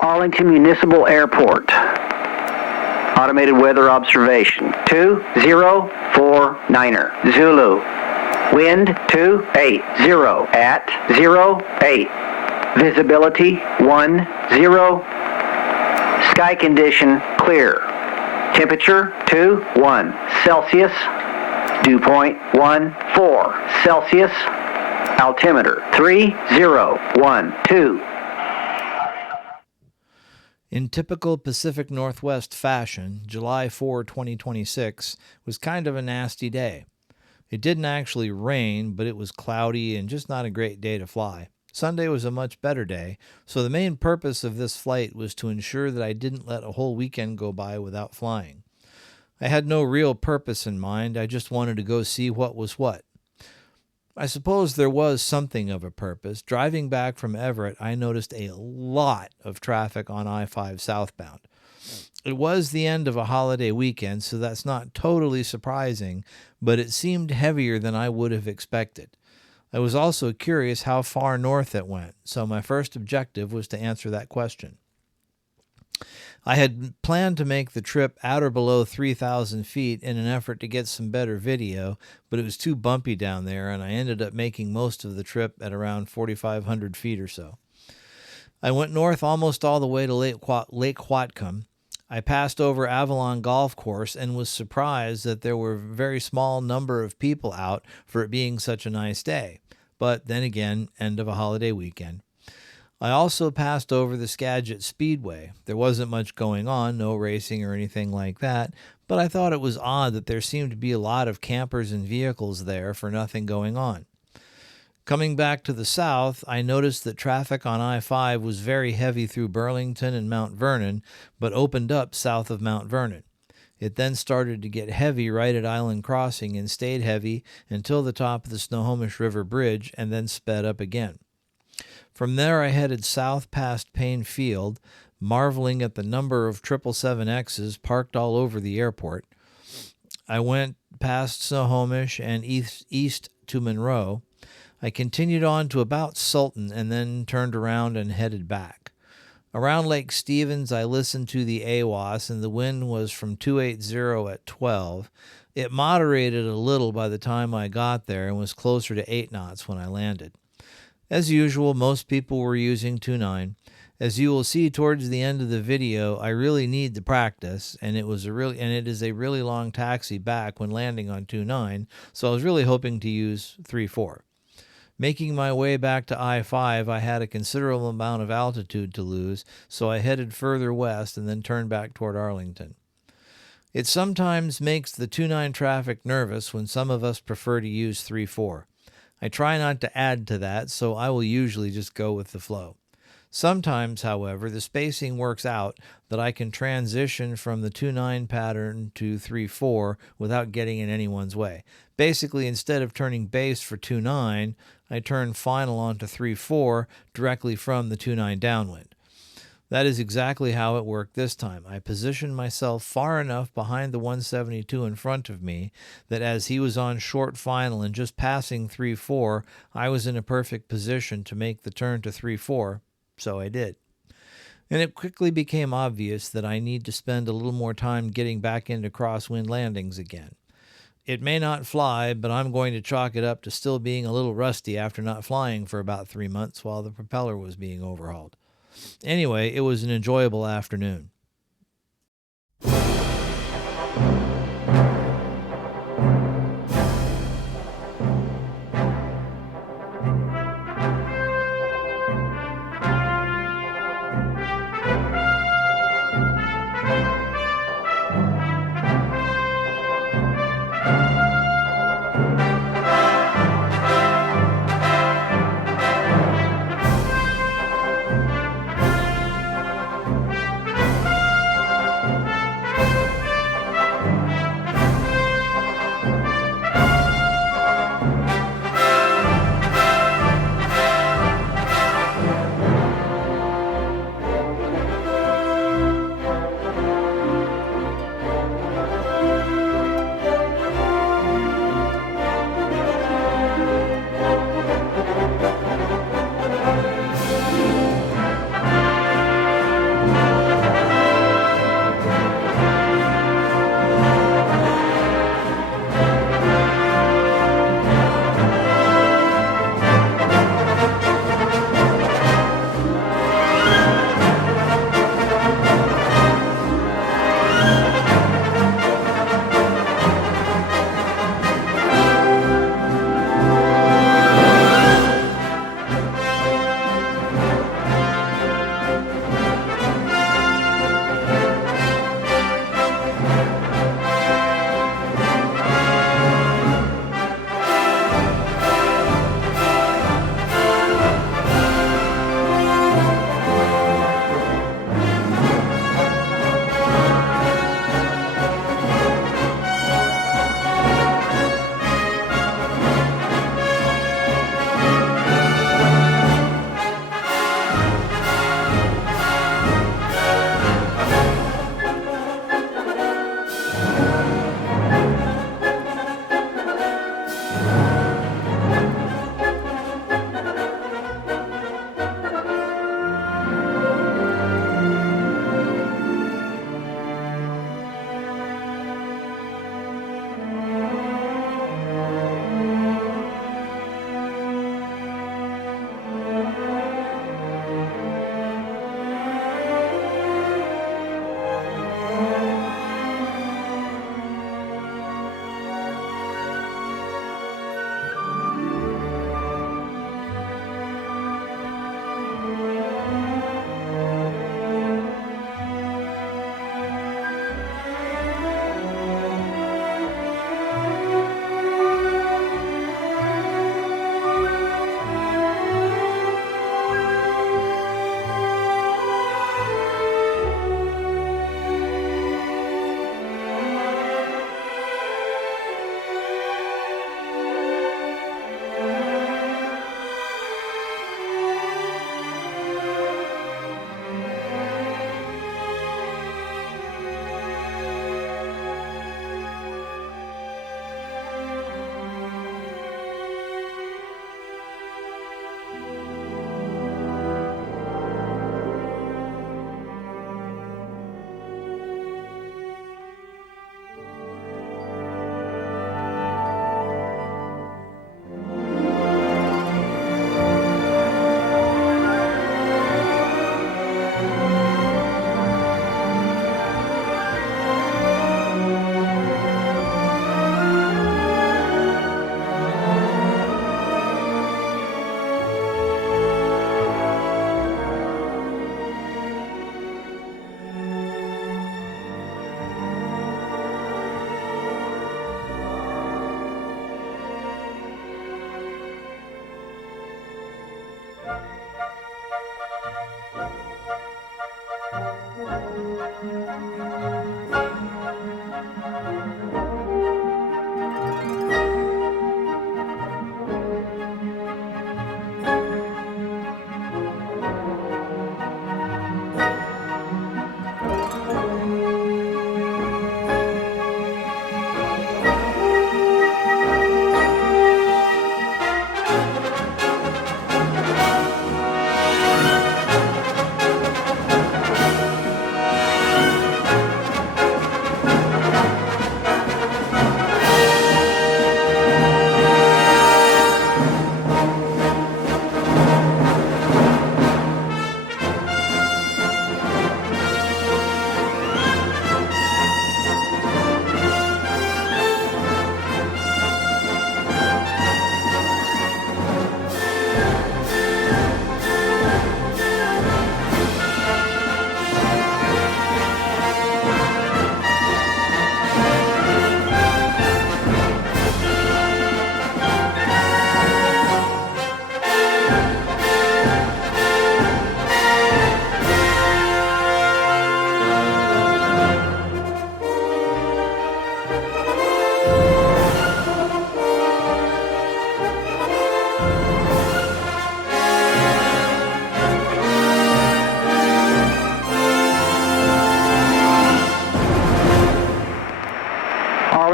Arlington Municipal Airport. Automated weather observation. 2049er. Zulu. Wind 280 at 08. Visibility 10. Sky condition clear. Temperature 21 Celsius. Dew point 14 Celsius. Altimeter 3012. In typical Pacific Northwest fashion, July 4, 2026 was kind of a nasty day. It didn't actually rain, but it was cloudy and just not a great day to fly. Sunday was a much better day, so the main purpose of this flight was to ensure that I didn't let a whole weekend go by without flying. I had no real purpose in mind, I just wanted to go see what was what. I suppose there was something of a purpose. Driving back from Everett, I noticed a lot of traffic on I-5 southbound. It was the end of a holiday weekend, so that's not totally surprising, but it seemed heavier than I would have expected. I was also curious how far north it went, so my first objective was to answer that question. I had planned to make the trip at or below 3,000 feet in an effort to get some better video, but it was too bumpy down there, and I ended up making most of the trip at around 4,500 feet or so. I went north almost all the way to Lake Whatcom. I passed over Avalon Golf Course and was surprised that there were a very small number of people out for it being such a nice day. But then again, end of a holiday weekend. I also passed over the Skagit Speedway. There wasn't much going on, no racing or anything like that, but I thought it was odd that there seemed to be a lot of campers and vehicles there for nothing going on. Coming back to the south, I noticed that traffic on I-5 was very heavy through Burlington and Mount Vernon, but opened up south of Mount Vernon. It then started to get heavy right at Island Crossing and stayed heavy until the top of the Snohomish River Bridge and then sped up again. From there, I headed south past Payne Field, marveling at the number of 777Xs parked all over the airport. I went past Snohomish and east to Monroe. I continued on to about Sultan and then turned around and headed back. Around Lake Stevens, I listened to the AWAS, and the wind was from 280 at 12. It moderated a little by the time I got there and was closer to 8 knots when I landed. As usual, most people were using 2.9. As you will see towards the end of the video, I really need the practice, and it is a really long taxi back when landing on 2.9, so I was really hoping to use 3.4. Making my way back to I-5, I had a considerable amount of altitude to lose, so I headed further west and then turned back toward Arlington. It sometimes makes the 2.9 traffic nervous when some of us prefer to use 3.4. I try not to add to that, so I will usually just go with the flow. Sometimes, however, the spacing works out that I can transition from the 2.9 pattern to 3.4 without getting in anyone's way. Basically, instead of turning base for 2.9, I turn final onto 3.4 directly from the 2.9 downwind. That is exactly how it worked this time. I positioned myself far enough behind the 172 in front of me that as he was on short final and just passing 3.4, I was in a perfect position to make the turn to 3.4, so I did. And it quickly became obvious that I need to spend a little more time getting back into crosswind landings again. It may not fly, but I'm going to chalk it up to still being a little rusty after not flying for about 3 months while the propeller was being overhauled. Anyway, it was an enjoyable afternoon.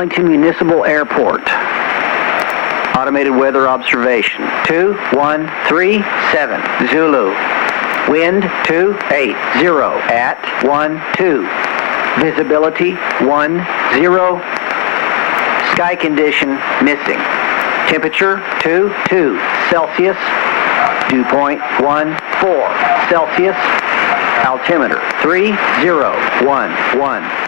Arlington Municipal Airport. Automated weather observation. 2137 Zulu. Wind 280 at 12. Visibility 10. Sky condition missing. Temperature 22 Celsius. Dew point 14 Celsius. Altimeter 3011.